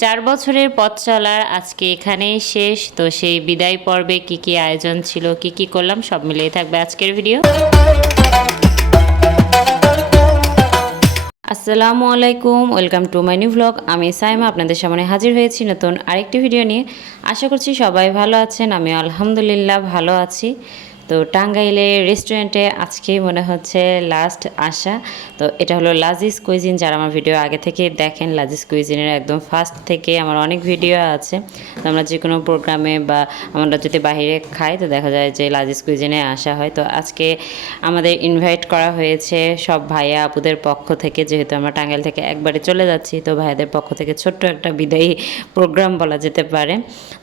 4 বছরের পথ চলার আজকে এখানেই শেষ। তো সেই বিদায় পর্বে কি কি আয়োজন ছিল, কি কি করলাম সব মিলিয়ে থাকবে আজকের ভিডিও। আসসালামু আলাইকুম, welcome to my new vlog. আমি সাইমা আপনাদের সামনে হাজির হয়েছি নতুন আরেকটি ভিডিও নিয়ে। আশা করছি সবাই ভালো আছেন, আমি আলহামদুলিল্লাহ ভালো আছি। তো টাঙ্গাইলের রেস্টুরেন্টে আজকে মনে হচ্ছে লাস্ট আসা। তো এটা হলো লাজিজ কুইজিন। যারা আমার ভিডিও আগে থেকে দেখেন, লাজিজ কুইজিনের একদম ফার্স্ট থেকে আমার অনেক ভিডিও আছে। তো আমরা যে কোনো প্রোগ্রামে বা আমরা যদি বাইরে খাই তো দেখা যায় যে লাজিজ কুইজিনে আসা হয়। তো আজকে আমাদের ইনভাইট করা হয়েছে সব ভাইয়া আপুদের পক্ষ থেকে, যেহেতু আমরা টাঙ্গাইল থেকে একবারে চলে যাচ্ছি। তো ভাইয়াদের পক্ষ থেকে ছোট্ট একটা বিদায়ী প্রোগ্রাম বলা যেতে পারে।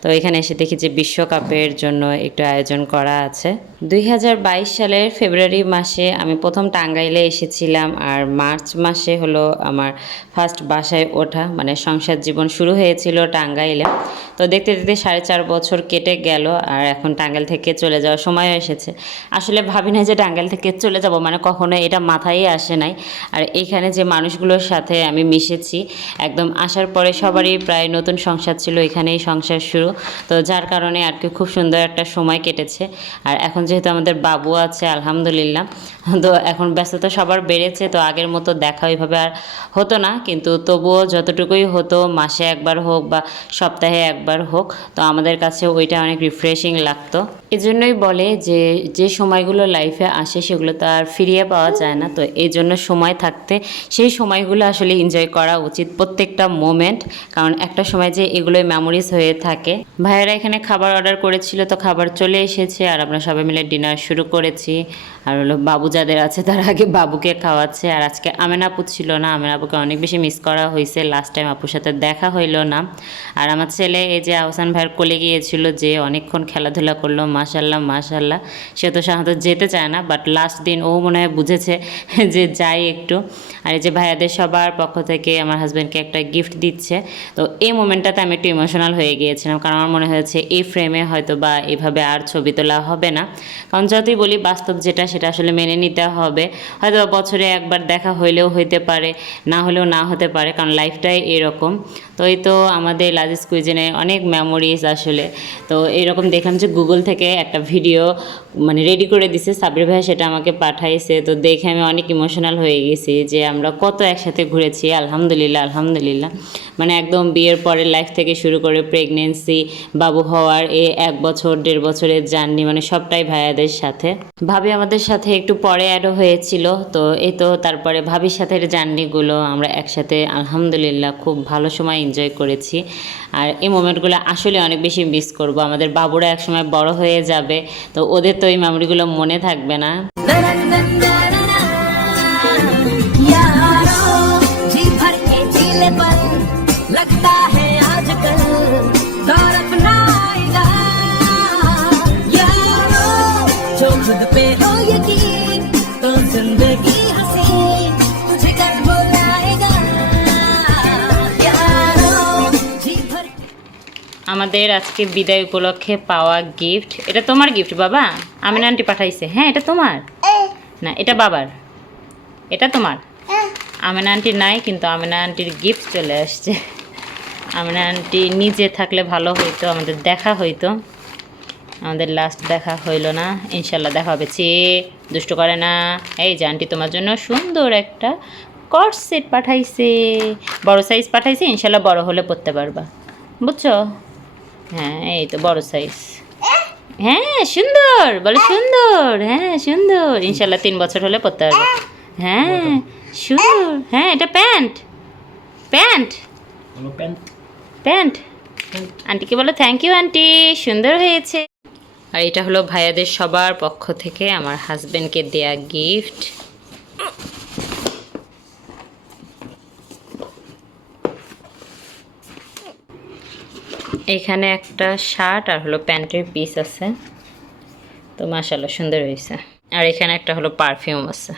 তো এখানে এসে দেখি যে বিশ্বকাপের জন্য একটু আয়োজন করা আছে। 2022 সালের ফেব্রুয়ারি মাসে আমি প্রথম টাঙ্গাইলে এসেছিলাম, আর মার্চ মাসে হলো আমার ফার্স্ট বাসায় ওঠা, মানে সংসার জীবন শুরু হয়েছিল টাঙ্গাইলে। তো দেখতে দেখতে 4.5 বছর কেটে গেল, আর এখন টাঙ্গাইল থেকে চলে যাওয়ার সময় এসেছে। আসলে ভাবি না যে টাঙ্গাইল থেকে চলে যাব, মানে কখনো এটা মাথায় আসে নাই। আর এখানে যে মানুষগুলোর সাথে আমি মিশেছি, একদম আসার পরে সবারই প্রায় নতুন সংসার ছিল, এখানেই সংসার শুরু। তো যার কারণে আর কি খুব সুন্দর একটা সময় কেটেছে। আর এখন যেহেতু আমাদের বাবু আছে আলহামদুলিল্লাহ, তো এখন ব্যস্ততা সবার বেড়েছে। তো আগের মতো দেখা ওইভাবে আর হতো না, কিন্তু তবুও যতটুকুই হতো, মাসে একবার হোক বা সপ্তাহে একবার হোক, তো আমাদের কাছে ওইটা অনেক রিফ্রেশিং লাগতো। এজন্যই বলে যে যে সময়গুলো লাইফে আসে সেগুলো তো আর ফিরিয়ে পাওয়া যায় না। তো এই জন্য সময় থাকতে সেই সময়গুলো আসলে এনজয় করা উচিত, প্রত্যেকটা মোমেন্ট। কারণ একটা সময় যে এগুলোই মেমোরিজ হয়ে থাকে। ভাইয়েরা এখানে খাবার অর্ডার করেছিল, তো খাবার চলে এসেছে, আর আমরা সবাই মিলে ডিনার শুরু করেছি। আর হলো বাবু যাদের আছে তারা আগে বাবুকে খাওয়াচ্ছে। আর আজকে আমেনা আপু ছিল না, আমেনা আপুকে অনেক বেশি মিস করা হয়েছে, লাস্ট টাইম আপুর সাথে দেখা হইল না। আর আমার ছেলে এই যে আহসান ভাইয়ের কোলে গিয়েছিল, যে অনেকক্ষণ খেলাধুলা করলো, মাশাল্লাহ মাশাল্লাহ। সে তো সাধারণত যেতে চায় না, বাট লাস্ট দিন ও মনে হয় বুঝেছে যে যাই একটু। আর এই যে ভাইয়াদের সবার পক্ষ থেকে আমার হাজব্যান্ডকে একটা গিফট দিচ্ছে। তো এই মোমেন্টটাতে আমি একটু ইমোশনাল হয়ে গিয়েছিলাম, কারণ আমার মনে হয়েছে এই ফ্রেমে হয়তো বা এভাবে আর ছবি তোলা হবে না। কারণ যতই বলি বাস্তব যেটা সেটা আসলে মেনে নিতে হবে। হয়তো বছরে একবার দেখা হইলেও হইতে পারে, না হলেও না হতে পারে, কারণ লাইফটাই এরকম। তো এই তো আমাদের লাজিজ কুইজিনে অনেক মেমোরিজ আসলে। তো এরকম দেখলাম যে গুগল থেকে একটা ভিডিও মানে রেডি করে দিছে সাবির ভাই, সেটা আমাকে পাঠাইছে। তো দেখে আমি অনেক ইমোশনাল হয়ে গেছি যে আমরা কত একসাথে ঘুরেছি। আলহামদুলিল্লাহ আলহামদুলিল্লাহ, মানে একদম বিয়ের পরের লাইফ থেকে শুরু করে প্রেগনেন্সি, বাবু হওয়ার এই 1 বছর 1.5 বছরের জার্নি, মানে সবটাই ভাইয়াদের সাথে। ভাবি আমাদের সাথে একটু পরে অ্যাডও হয়েছিল। তো এই তো তারপরে ভাবির সাথে জার্নিগুলো আমরা একসাথে আলহামদুলিল্লাহ খুব ভালো সময় এনজয় করেছি। আর এই মোমেন্টগুলো আসলে অনেক বেশি মিস করব। আমাদের বাবুরা একসময় বড় হয়ে যাবে, তো ওদের তো এই মেমোরিগুলো মনে থাকবে না। আমাদের আজকে বিদায় উপলক্ষে পাওয়া গিফট, এটা তোমার গিফট বাবা, আমিনা আন্টি পাঠাইছে। হ্যাঁ এটা তোমার না, এটা বাবার, এটা তোমার। আমিনা আন্টি নাই, কিন্তু আমিনা আন্টির গিফট চলে আসছে। আমিনা আন্টি নিজে থাকলে ভালো হইতো, আমাদের দেখা হইতো। আমাদের লাস্ট দেখা হইল না, ইনশাল্লাহ দেখা হবে। চেয়ে দুষ্ট করে না। এই যে আন্টি তোমার জন্য সুন্দর একটা কট সেট পাঠাইছে, বড় সাইজ পাঠাইছে, ইনশাল্লাহ বড় হলে পরতে পারবা, বুঝছো? হ্যাঁ এই তো বড় সাইজ। হ্যাঁ সুন্দর, বলো সুন্দর। হ্যাঁ সুন্দর, ইনশাল্লাহ 3 বছর হলে পরতে পারবে। হ্যাঁ সুন্দর। হ্যাঁ এটা প্যান্ট, প্যান্ট প্যান্ট। আন্টিকে বলো থ্যাংক ইউ আন্টি, সুন্দর হয়েছে। আর এটা হলো ভাইয়াদের সবার পক্ষ থেকে আমার হাজব্যান্ডকে দেয়া গিফট। এখানে একটা শার্ট আর হলো প্যান্টের পিস আছে, তো মাশাআল্লাহ সুন্দর হয়েছে। আর এখানে একটা হলো পারফিউম আছে।